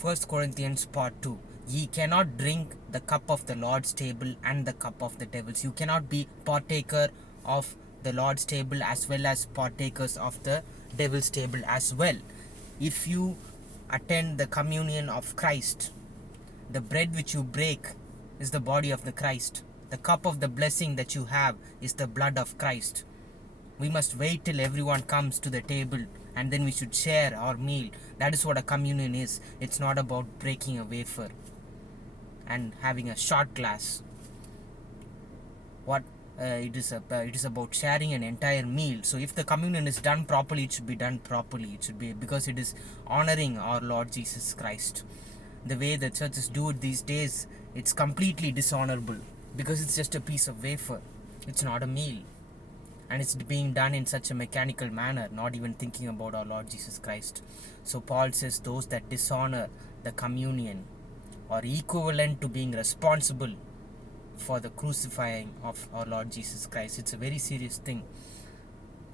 First Corinthians part 2. Ye cannot drink the cup of the Lord's table and the cup of the devils. You cannot be partaker of the Lord's table as well as partakers of the devil's table as well. If you attend the communion of Christ, the bread which you break is the body of the Christ. The cup of the blessing that you have is the blood of Christ. We must wait till everyone comes to the table and then we should share our meal. That is what a communion is. It's not about breaking a wafer and having a shot glass. What it is about sharing an entire meal. So if the communion is done properly, it should be done properly. It should be because it is honoring our Lord Jesus Christ. The way the churches do it these days, it's completely dishonorable because it's just a piece of wafer. It's not a meal. And it's being done in such a mechanical manner, not even thinking about our Lord Jesus Christ. So Paul says those that dishonor the communion are equivalent to being responsible for the crucifying of our Lord Jesus Christ. It's a very serious thing.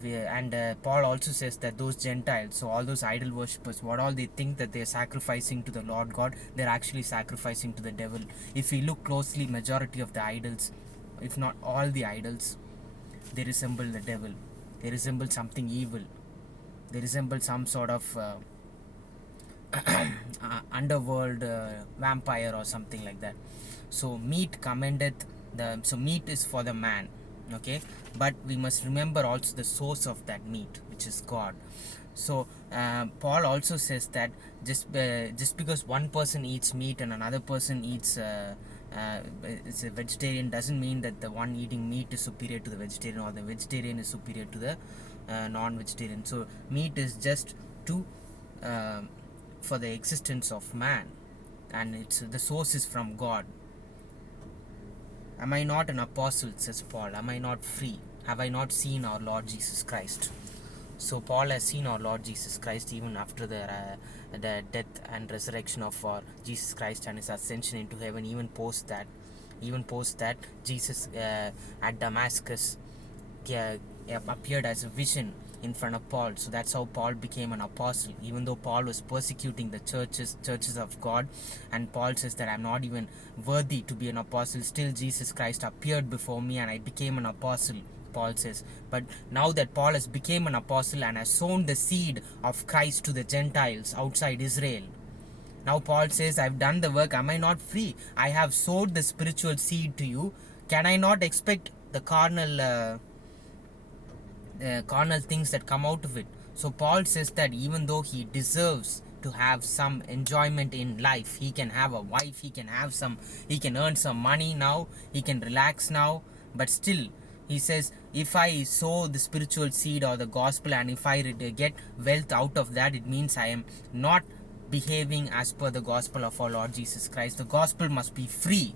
And Paul also says that those Gentiles, so all those idol worshippers, what all they think that they're sacrificing to the Lord God, they're actually sacrificing to the devil. If we look closely, majority of the idols, if not all the idols, they resemble the devil. They resemble something evil. They resemble some sort of underworld vampire or something like that. So meat commendeth so meat is for the man, okay, but we must remember also the source of that meat, which is God. So Paul also says that just because one person eats meat and another person eats is a vegetarian, doesn't mean that the one eating meat is superior to the vegetarian or the vegetarian is superior to the non-vegetarian. So meat is just to for the existence of man, and it's the source is from God. Am I not an apostle, says Paul? Am I not free? Have I not seen our Lord Jesus Christ? So Paul has seen our Lord Jesus Christ even after the death and resurrection of our Jesus Christ and his ascension into heaven. Even post that Jesus at Damascus appeared as a vision in front of Paul. So that's how Paul became an apostle, even though Paul was persecuting the churches of God. And Paul says that I'm not even worthy to be an apostle. Still Jesus Christ appeared before me and I became an apostle, Paul says. But now that Paul has become an apostle and has sown the seed of Christ to the Gentiles outside Israel, now Paul says, I've done the work. Am I not free? I have sowed the spiritual seed to you. Can I not expect the carnal things that come out of it? So Paul says that even though he deserves to have some enjoyment in life, he can have a wife, he can earn some money now, he can relax now, but still he says, if I sow the spiritual seed or the gospel and if I get wealth out of that, it means I am not behaving as per the gospel of our Lord Jesus Christ. The gospel must be free,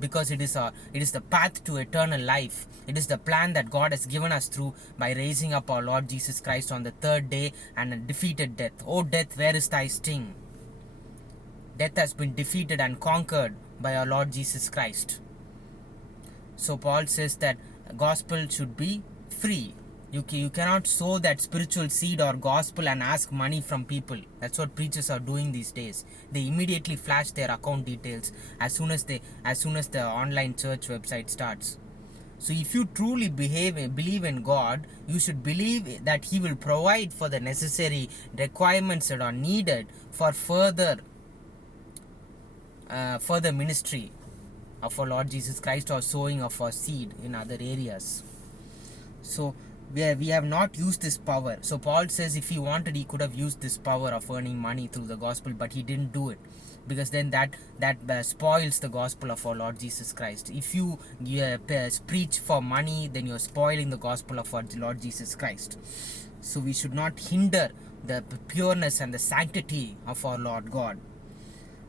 because it is the path to eternal life. It is the plan that God has given us through by raising up our Lord Jesus Christ on the third day and defeated death. Oh death, where is thy sting? Death has been defeated and conquered by our Lord Jesus Christ. So Paul says that gospel should be free. You cannot sow that spiritual seed or gospel and ask money from people. That's what preachers are doing these days. They immediately flash their account details as soon as the online church website starts. So if you truly believe in God, you should believe that He will provide for the necessary requirements that are needed for further ministry of our Lord Jesus Christ or sowing of our seed in other areas. So we have not used this power. So Paul says if he wanted, he could have used this power of earning money through the gospel, but he didn't do it, because then that spoils the gospel of our Lord Jesus Christ. If you preach for money, then you're spoiling the gospel of our Lord Jesus Christ. So we should not hinder the pureness and the sanctity of our Lord God.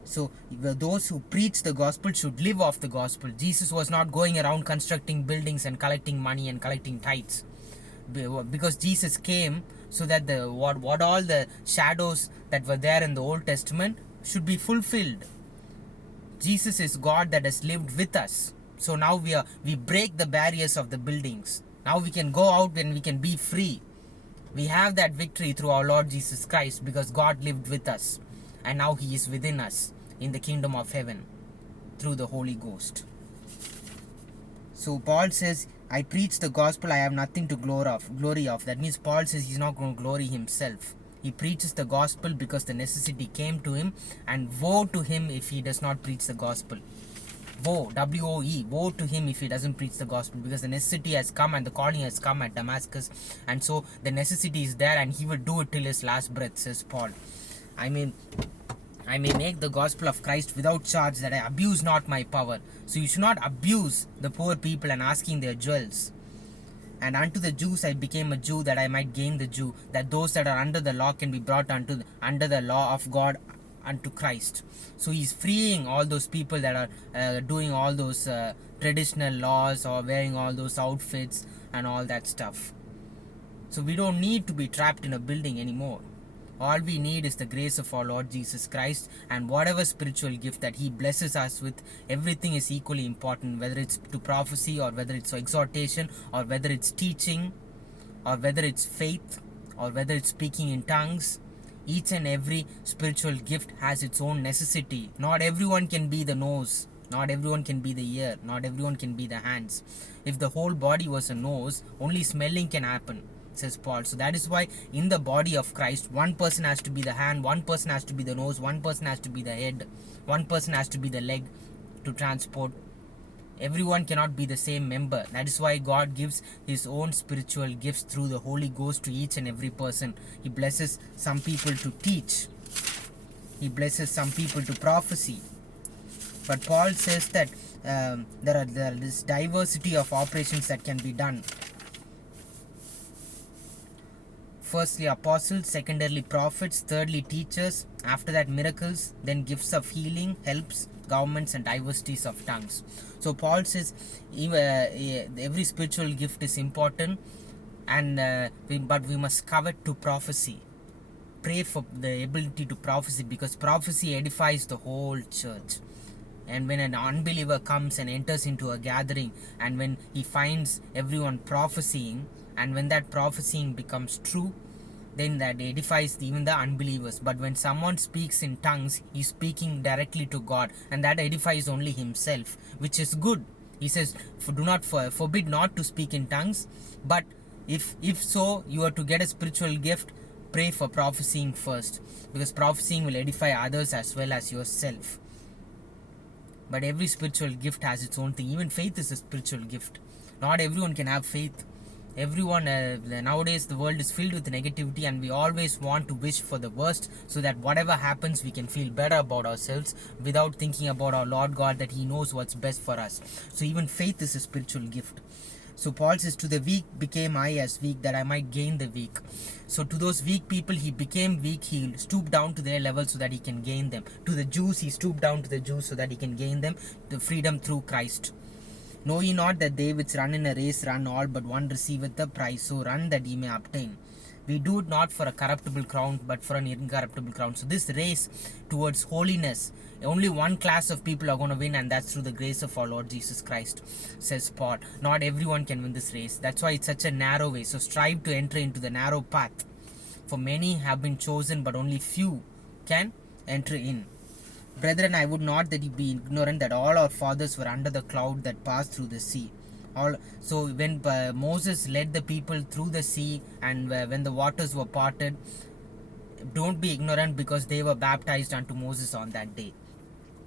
So those who preach the gospel should live off the gospel. Jesus was not going around constructing buildings and collecting money and collecting tithes, because Jesus came so that what all the shadows that were there in the Old Testament should be fulfilled. Jesus is God that has lived with us. So now we break the barriers of the buildings. Now we can go out and we can be free. We have that victory through our Lord Jesus Christ because God lived with us. and now he is within us in the kingdom of heaven through the Holy Ghost. So Paul says, I preach the gospel, I have nothing to glory of. That means Paul says he's not going to glory himself. He preaches the gospel because the necessity came to him, and woe to him if he does not preach the gospel. Woe, W-O-E, woe to him if he doesn't preach the gospel, because the necessity has come and the calling has come at Damascus, and so the necessity is there and he will do it till his last breath, says Paul. I may make the gospel of Christ without charge, that I abuse not my power. So you should not abuse the poor people and asking their jewels. And unto the Jews I became a Jew, that I might gain the Jew, that those that are under the law can be brought under the law of God unto Christ. So he's freeing all those people that are doing all those traditional laws or wearing all those outfits and all that stuff. So we don't need to be trapped in a building anymore. All we need is the grace of our Lord Jesus Christ, and whatever spiritual gift that he blesses us with, everything is equally important, whether it's to prophecy or whether it's exhortation or whether it's teaching or whether it's faith or whether it's speaking in tongues. Each and every spiritual gift has its own necessity. Not everyone can be the nose, not everyone can be the ear, not everyone can be the hands. If the whole body was a nose, only smelling can happen, says Paul. So that is why in the body of Christ, one person has to be the hand, one person has to be the nose, one person has to be the head, one person has to be the leg to transport. Everyone cannot be the same member. That is why God gives his own spiritual gifts through the Holy Ghost to each and every person. He blesses some people to teach, he blesses some people to prophecy. But Paul says that there is this diversity of operations that can be done. Firstly apostles, secondarily prophets, thirdly teachers, after that miracles, then gifts of healing, helps, governments, and diversities of tongues. So Paul says every spiritual gift is important, and but we must covet to prophecy. Pray for the ability to prophecy, because prophecy edifies the whole church. And when an unbeliever comes and enters into a gathering, and when he finds everyone prophesying, and when that prophesying becomes true, then that edifies even the unbelievers. But when someone speaks in tongues, he's speaking directly to God, and that edifies only himself, which is good. He says, do not forbid not to speak in tongues, but if so you are to get a spiritual gift, pray for prophesying first, because prophesying will edify others as well as yourself. But every spiritual gift has its own thing. Even faith is a spiritual gift. Not everyone can have faith. Everyone nowadays the world is filled with negativity, and we always want to wish for the worst, so that whatever happens we can feel better about ourselves without thinking about our Lord God, that he knows what's best for us. So even faith is a spiritual gift. So Paul says, to the weak became I as weak, that I might gain the weak. So to those weak people he became weak. He stooped down to their level so that he can gain them. To the Jews he stooped down to the Jews so that he can gain them the freedom through Christ. Know ye not that they which run in a race run all, but one receiveth the prize? So run that ye may obtain. We do it not for a corruptible crown, but for an incorruptible crown. So this race towards holiness, only one class of people are going to win, and that's through the grace of our Lord Jesus Christ, says Paul. Not everyone can win this race. That's why it's such a narrow way. So strive to enter into the narrow path. For many have been chosen, but only few can enter in. Brethren, I would not that ye be ignorant that all our fathers were under the cloud that passed through the sea. So when Moses led the people through the sea, and when the waters were parted, don't be ignorant, because they were baptized unto Moses on that day.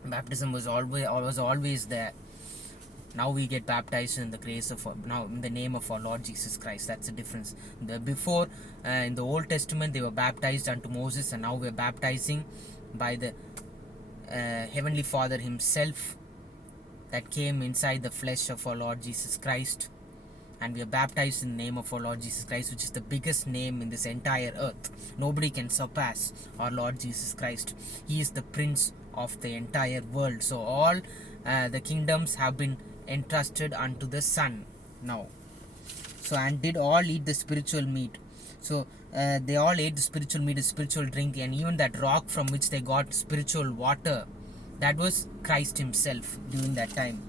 Baptism was always there. Now we get baptized in the grace of now in the name of our Lord Jesus Christ. That's the difference. Before in the Old Testament they were baptized unto Moses, and now we're baptizing by the Heavenly Father himself that came inside the flesh of our Lord Jesus Christ, and we are baptized in the name of our Lord Jesus Christ, which is the biggest name in this entire earth. Nobody can surpass our Lord Jesus Christ. He is the Prince of the entire world. So all the kingdoms have been entrusted unto the Son now. So, and did all eat the spiritual meat. So they all ate the spiritual meat, the spiritual drink, and even that rock from which they got spiritual water, that was Christ himself during that time.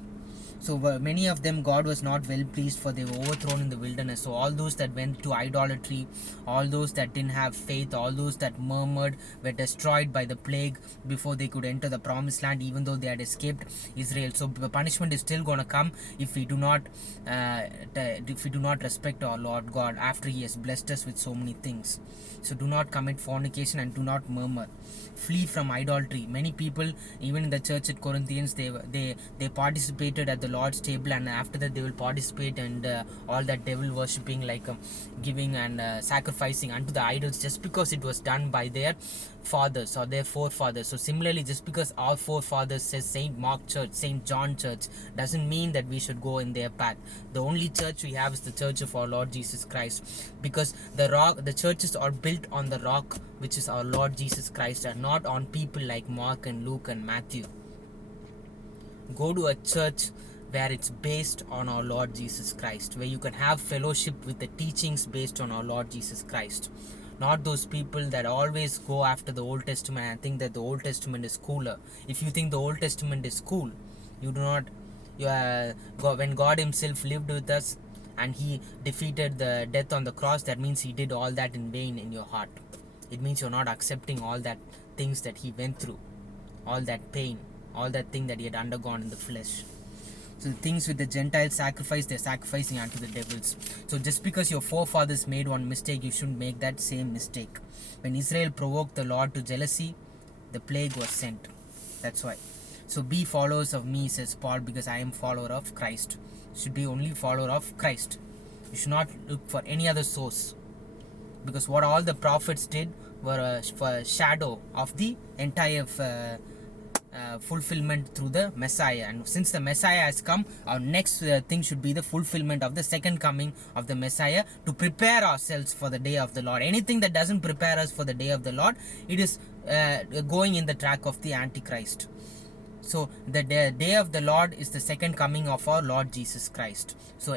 So many of them God was not well pleased, for they were overthrown in the wilderness. So all those that went to idolatry, all those that didn't have faith, all those that murmured were destroyed by the plague before they could enter the promised land, even though they had escaped Israel. So the punishment is still going to come if we do not respect our Lord God after He has blessed us with so many things. So do not commit fornication and do not murmur. Flee from idolatry. Many people, even in the church at Corinthians, they participated at the Lord's table, and after that they will participate and all that devil worshipping, like giving and sacrificing unto the idols, just because it was done by their fathers or their forefathers. So similarly, just because our forefathers says Saint Mark Church, Saint John Church, doesn't mean that we should go in their path. The only church we have is the church of our Lord Jesus Christ, because the churches are built on the rock, which is our Lord Jesus Christ, and not on people like Mark and Luke and Matthew. Go to a church where it's based on our Lord Jesus Christ, where you can have fellowship with the teachings based on our Lord Jesus Christ. Not those people that always go after the Old Testament and think that the Old Testament is cooler. If you think the Old Testament is cool, you do not. When God Himself lived with us and He defeated the death on the cross, that means He did all that in vain in your heart. It means you're not accepting all that things that He went through, all that pain, all that thing that He had undergone in the flesh. So the things with the Gentiles sacrifice, they're sacrificing unto the devils. So just because your forefathers made one mistake, you shouldn't make that same mistake. When Israel provoked the Lord to jealousy, the plague was sent. That's why. So be followers of me, says Paul, because I am follower of Christ. You should be only follower of Christ. You should not look for any other source, because what all the prophets did were a shadow of the entire fulfillment through the Messiah. And since the Messiah has come, our next thing should be the fulfillment of the second coming of the Messiah, to prepare ourselves for the day of the Lord. Anything that doesn't prepare us for the day of the Lord, it is going in the track of the Antichrist. So the day of the Lord is the second coming of our Lord Jesus Christ. So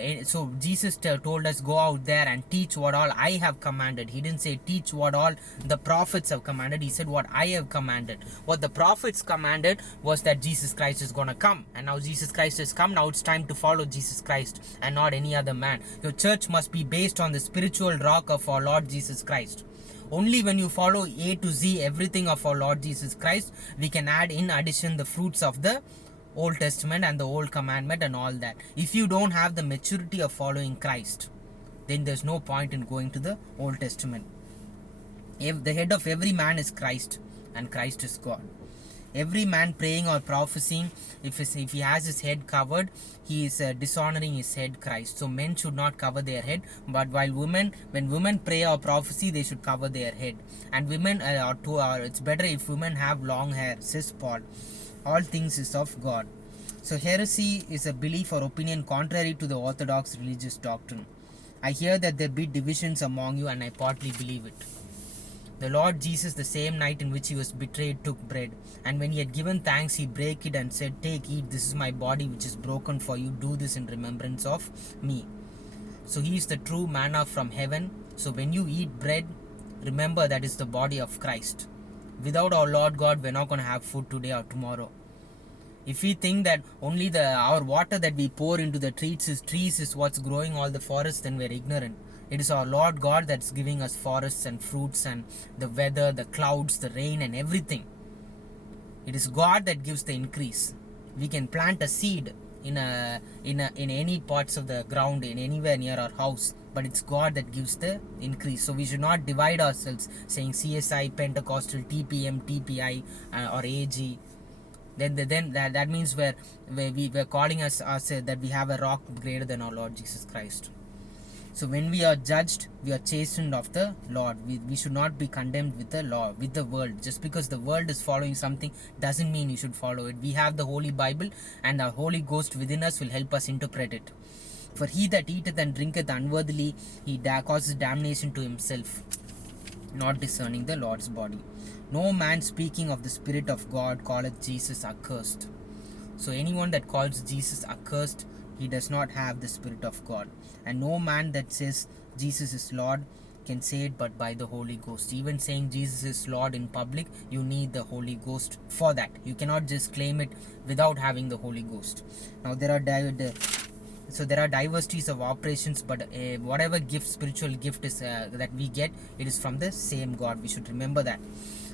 Jesus told us, go out there and teach what all I have commanded. He didn't say teach what all the prophets have commanded. He said what I have commanded. What the prophets commanded was that Jesus Christ is going to come. And now Jesus Christ has come. Now it's time to follow Jesus Christ and not any other man. Your church must be based on the spiritual rock of our Lord Jesus Christ. Only when you follow A to Z everything of our Lord Jesus Christ, we can add in addition the fruits of the Old Testament and the Old Commandment and all that. If you don't have the maturity of following Christ, then there's no point in going to the Old Testament. If the head of every man is Christ, and Christ is God. Every man praying or prophesying, if he has his head covered, he is dishonoring his head, Christ. So men should not cover their head, but when women pray or prophecy, they should cover their head. And women it's better if women have long hair, says Paul. All things is of God. So heresy is a belief or opinion contrary to the orthodox religious doctrine. I hear that there be divisions among you, and I partly believe it. The Lord Jesus, the same night in which He was betrayed, took bread, and when He had given thanks, He brake it and said, take, eat, this is my body which is broken for you, do this in remembrance of me. So He is the true manna from heaven. So when you eat bread, remember that is the body of Christ. Without our Lord God, we're not going to have food today or tomorrow. If we think that only our water that we pour into the trees is what's growing all the forests, then we're ignorant. It is our Lord God that's giving us forests and fruits and the weather, the clouds, the rain and everything. It is God that gives the increase. We can plant a seed in any parts of the ground, in anywhere near our house, but it's God that gives the increase. So we should not divide ourselves saying CSI, Pentecostal, TPM, TPI or AG. Then that means we're calling us that we have a rock greater than our Lord Jesus Christ. So when we are judged, we are chastened of the Lord. We should not be condemned with the law, with the world. Just because the world is following something doesn't mean you should follow it. We have the Holy Bible, and our Holy Ghost within us will help us interpret it. For he that eateth and drinketh unworthily, he causes damnation to himself, not discerning the Lord's body. No man speaking of the Spirit of God calleth Jesus accursed. So anyone that calls Jesus accursed, he does not have the Spirit of God. And no man that says Jesus is Lord can say it but by the Holy Ghost. Even saying Jesus is Lord in public, you need the Holy Ghost for that. You cannot just claim it without having the Holy Ghost. Now there are diversities of operations, but whatever gift, spiritual gift is that we get, it is from the same God. We should remember that.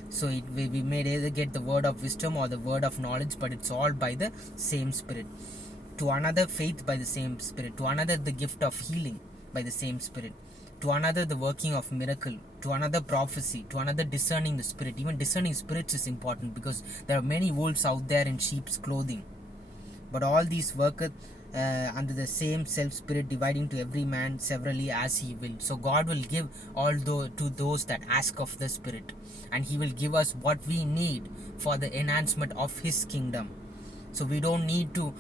So we may either get the word of wisdom or the word of knowledge, but it's all by the same Spirit. To another, faith by the same Spirit. To another, the gift of healing by the same Spirit. To another, the working of miracle. To another, prophecy. To another, discerning the Spirit. Even discerning spirits is important, because there are many wolves out there in sheep's clothing. But all these worketh under the same self-Spirit, dividing to every man severally as he will. So God will give to those that ask of the Spirit, and He will give us what we need for the enhancement of His kingdom. So we don't need to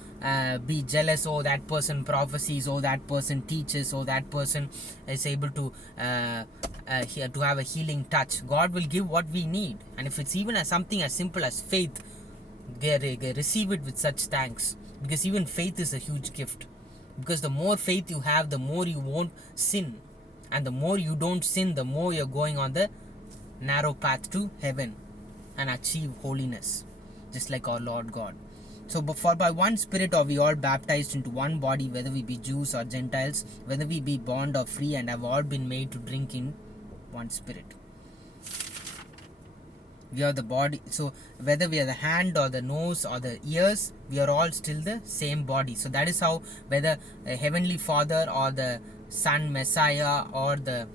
be jealous, oh that person prophesies, oh that person teaches, oh that person is able to have a healing touch. God will give what we need, and if it's even something as simple as faith, receive it with such thanks, because even faith is a huge gift. Because the more faith you have, the more you won't sin, and the more you don't sin, the more you're going on the narrow path to heaven and achieve holiness, just like our Lord God. So for by one Spirit are we all baptized into one body, whether we be Jews or Gentiles, whether we be bond or free, and have all been made to drink in one Spirit. We are the body. So whether we are the hand or the nose or the ears, we are all still the same body. So that is how, whether a Heavenly Father or the Son Messiah or the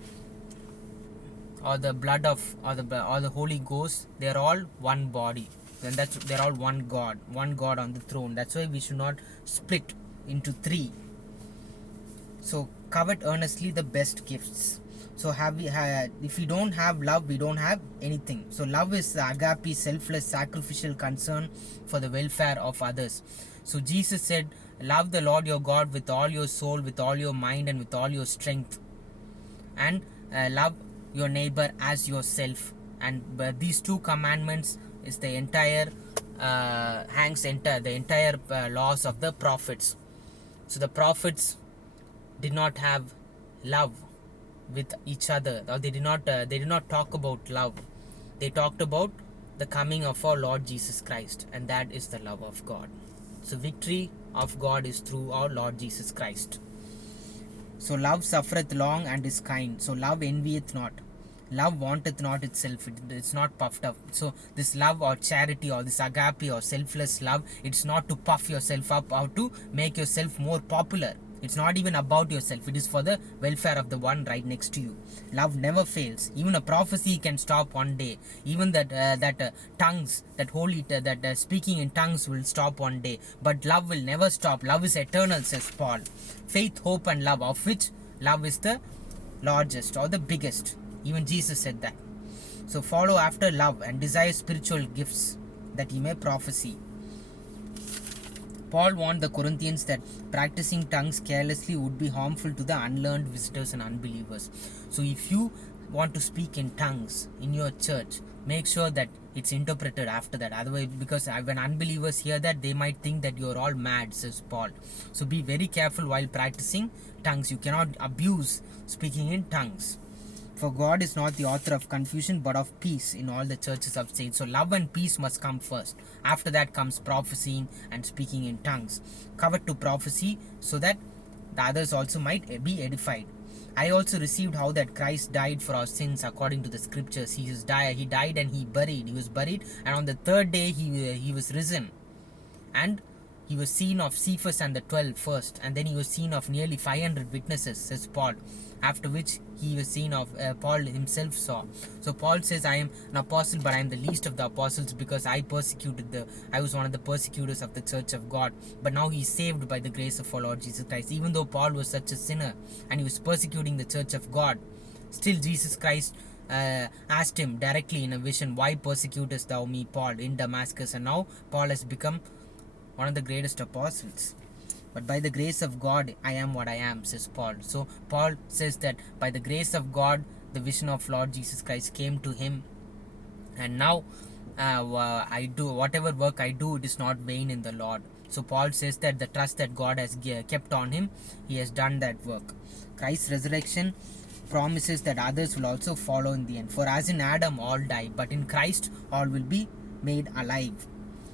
blood of or the Holy Ghost, they are all one body. Then they're all one God on the throne. That's why we should not split into three. So covet earnestly the best gifts. So if we don't have love, we don't have anything. So love is the agape, selfless, sacrificial concern for the welfare of others. So Jesus said, love the Lord your God with all your soul, with all your mind, and with all your strength, and love your neighbor as yourself. And these two commandments is the entire laws of the prophets. So the prophets did not have love with each other, or they did not talk about love. They talked about the coming of our Lord Jesus Christ, and that is the love of God. So victory of God is through our Lord Jesus Christ. So love suffereth long and is kind. So love envieth not. Love wanteth not itself, it's not puffed up. So this love or charity or this agape or selfless love, it's not to puff yourself up or to make yourself more popular. It's not even about yourself. It is for the welfare of the one right next to you. Love never fails. Even a prophecy can stop one day. Even tongues, speaking in tongues will stop one day. But love will never stop. Love is eternal, says Paul. Faith, hope, and love, of which love is the largest or the biggest. Even Jesus said that. So follow after love and desire spiritual gifts, that ye may prophesy. Paul warned the Corinthians that practicing tongues carelessly would be harmful to the unlearned visitors and unbelievers. So if you want to speak in tongues in your church, make sure that it's interpreted after that. Otherwise, because when unbelievers hear that, they might think that you're all mad, says Paul. So be very careful while practicing tongues. You cannot abuse speaking in tongues. For God is not the author of confusion, but of peace in all the churches of saints. So love and peace must come first. After that comes prophesying and speaking in tongues. Covet to prophecy, so that the others also might be edified. I also received how that Christ died for our sins according to the scriptures. He died and he was buried, and on the third day he was risen. And he was seen of Cephas and the 12 first, and then he was seen of nearly 500 witnesses, says Paul. After which he was seen of, Paul himself saw. So Paul says, I am an apostle, but I am the least of the apostles, because I was one of the persecutors of the church of God. But now he is saved by the grace of our Lord Jesus Christ. Even though Paul was such a sinner and he was persecuting the church of God, still Jesus Christ asked him directly in a vision, why persecutest thou me, Paul, in Damascus? And now Paul has become one of the greatest apostles. But by the grace of God, I am what I am, says Paul. So Paul says that by the grace of God, the vision of Lord Jesus Christ came to him. And now I do whatever work I do, it is not vain in the Lord. So Paul says that the trust that God has kept on him, he has done that work. Christ's resurrection promises that others will also follow in the end. For as in Adam all die, but in Christ all will be made alive.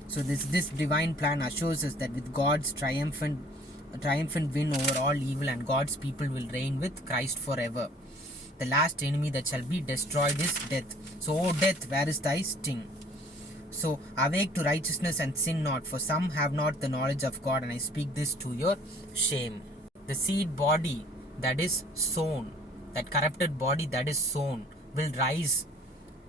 So this divine plan assures us that with God's triumphant win over all evil, and God's people will reign with Christ forever. The last enemy that shall be destroyed is death. So, O death, where is thy sting? So, awake to righteousness and sin not, for some have not the knowledge of God, and I speak this to your shame. The seed body that is sown, that corrupted body that is sown, will rise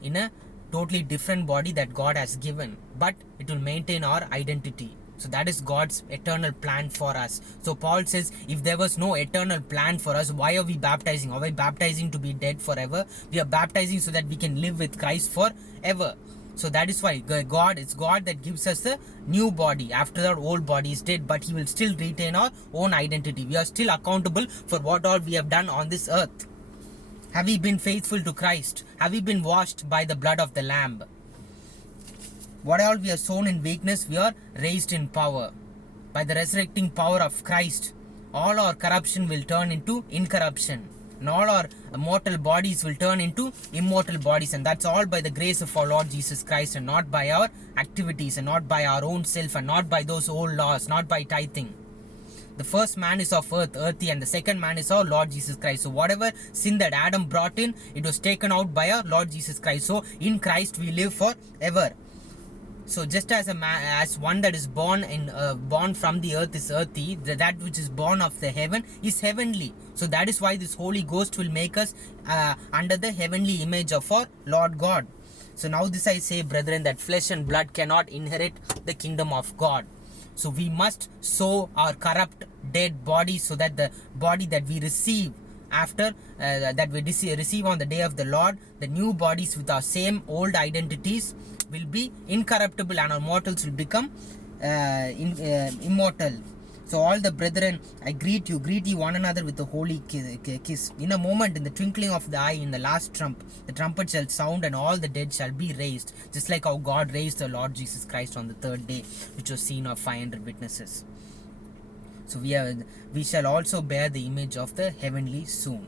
in a totally different body that God has given, but it will maintain our identity. So that is God's eternal plan for us. So Paul says, if there was no eternal plan for us, why are we baptizing? Are we baptizing to be dead forever? We are baptizing so that we can live with Christ forever. So that is why it's God that gives us a new body after our old body is dead, but he will still retain our own identity. We are still accountable for what all we have done on this earth. Have we been faithful to Christ? Have we been washed by the blood of the Lamb? What all we are sown in weakness, we are raised in power. By the resurrecting power of Christ, all our corruption will turn into incorruption, and all our mortal bodies will turn into immortal bodies. And that's all by the grace of our Lord Jesus Christ, and not by our activities, and not by our own self, and not by those old laws, not by tithing. The first man is of earth, earthy, and the second man is our Lord Jesus Christ. So whatever sin that Adam brought in, it was taken out by our Lord Jesus Christ. So in Christ we live forever. So just as a man, as one that is born from the earth is earthy, that which is born of the heaven is heavenly. So that is why this Holy Ghost will make us under the heavenly image of our Lord God. So now this I say, brethren, that flesh and blood cannot inherit the kingdom of God. So we must sow our corrupt dead bodies, so that the body that we receive after that we receive on the day of the Lord, the new bodies with our same old identities will be incorruptible, and our mortals will become immortal. So all the brethren, I greet you one another with a holy kiss. In a moment, in the twinkling of the eye, in the last trump, the trumpet shall sound, and all the dead shall be raised, just like how God raised the Lord Jesus Christ on the third day, which was seen of 500 witnesses. So we shall also bear the image of the heavenly soon.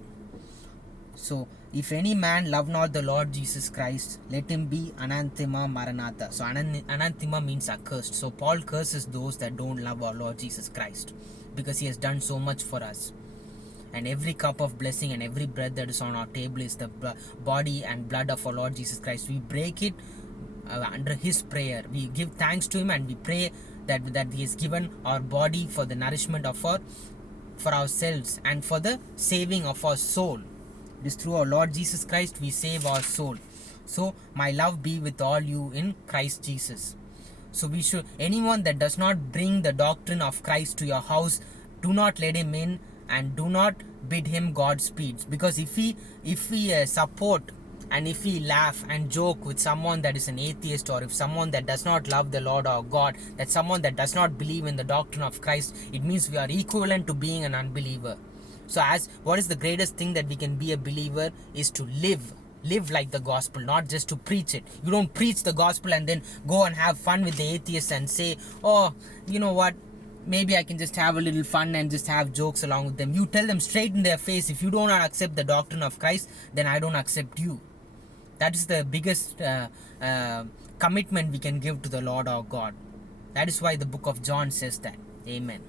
So if any man love not the Lord Jesus Christ, let him be anathema maranatha. So anathema means accursed. So Paul curses those that don't love our Lord Jesus Christ, because he has done so much for us. And every cup of blessing and every bread that is on our table is the body and blood of our Lord Jesus Christ. We break it under his prayer. We give thanks to him, and we pray that he has given our body for the nourishment of for ourselves and for the saving of our soul. It is through our Lord Jesus Christ we save our soul. So my love be with all you in Christ Jesus. So we should, anyone that does not bring the doctrine of Christ to your house, do not let him in, and do not bid him Godspeed. Because if we support and if we laugh and joke with someone that is an atheist, or if someone that does not love the Lord our God, that someone that does not believe in the doctrine of Christ, it means we are equivalent to being an unbeliever. So what is the greatest thing that we can be a believer is to live like the gospel, not just to preach it. You don't preach the gospel and then go and have fun with the atheists and say, oh, you know what, maybe I can just have a little fun and just have jokes along with them. You tell them straight in their face, if you do not accept the doctrine of Christ, then I don't accept you. That is the biggest commitment we can give to the Lord our God. That is why the book of John says that. Amen.